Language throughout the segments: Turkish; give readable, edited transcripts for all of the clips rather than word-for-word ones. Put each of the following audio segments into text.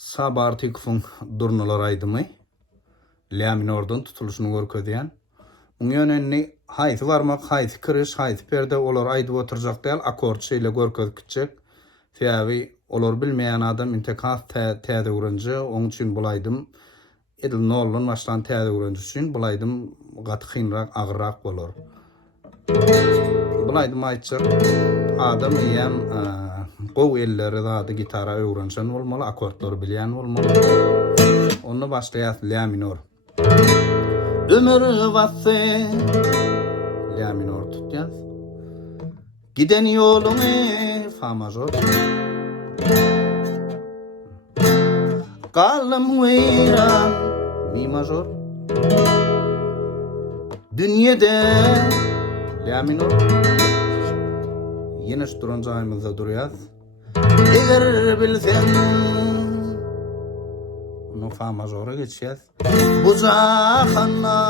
Sabo Artykow'un Durnalar aydymy la minordan tutuluşunu görkezýän. Muň ýönenli haýsy barmak, haýsy kiriş, haýsy perde olar aýdyp oturjak däl, akkord şeýle görkezikçek. Täbi olar bilmeýän adam intikas täze öwrenji, oň üçin bulaydym edil nollan başlan täze öwrenji üçin bulaydym gaty kynrak, agyrrak bolar. Bulaydym aýtjak adam ýem gow elleri zady gitara öwrenşen bolmaly, akkordlary bilýän bolmaly. Onu başlaýar la minor. Ömür vassy la minor tutýar. Giden ýolumy fa major. Kalım weyran mi major. Dünyede la minor. Yine şu duran jaýymyzda durýar. Eger bilsen onu fa majora geçýär. Bu jahana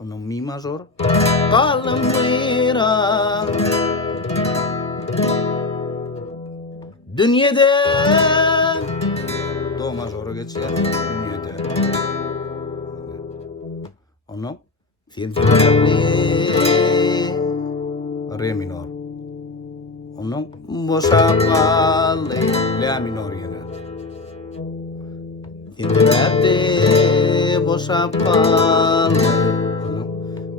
onu mi major. Kalım weyran dünyede do majora geçýär. Dünyede onu re minor. Onun boşapalı la minor yine. İndirde boşapalı.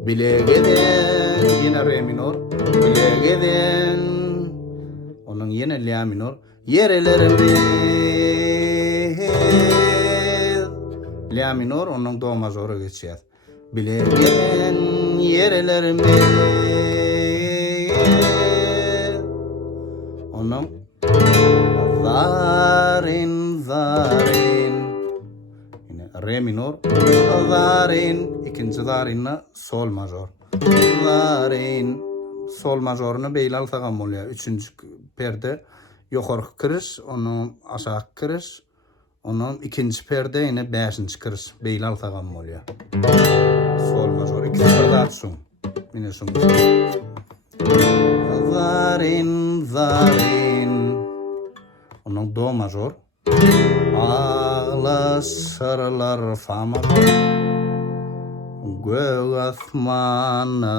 Bilegeden yine re minor. Bilegeden onun yine la minor. Yerelerinde la minor onun do majora geçýär. Bilegeden yerelerinde onun zarin yine re minor, zarin ikinci zarinna sol major. Zarin sol majorunu beýle alsagam bolýar. Üçüncü perde ýokary kiriş, onu aşağı kiriş, onun ikinci perde yine beşinci kiriş beýle alsagam bolýar. Sol major iki zat şun. Mine şun. Zarin onun do major. Ağlaşırlar fa major. Göğ asmana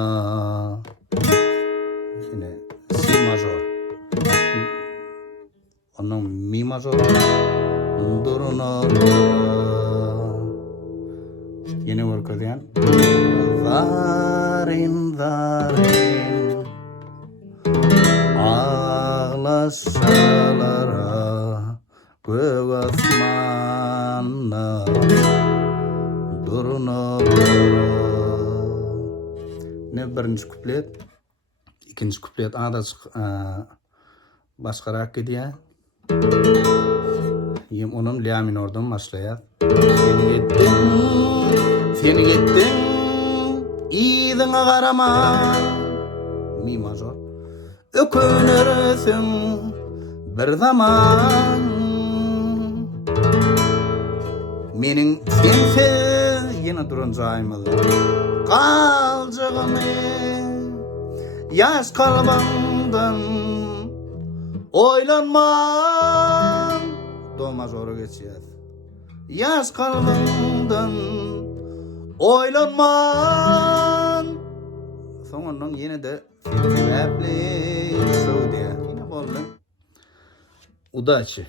yine si major. Onun mi major. Durnalar yine görkezýän. Zarin ağlaşalara göğ asmana durnalara. Ne birinci kuplet, ikinci kuplet adaç başkarak gidiyor. Yem onun la minordan başlaýar. Seni gittin, iyidin garaman mi major. Ökünürsün bir zaman. Menin sensiz yine duran jaýymyzda kaljygymy yaş kalbamdan oylanmam do majora geçýär. Yaş kalbamdan oylanmam. Soňundan yine de sebäpli Saudiya. Yine boldy. Udaçy.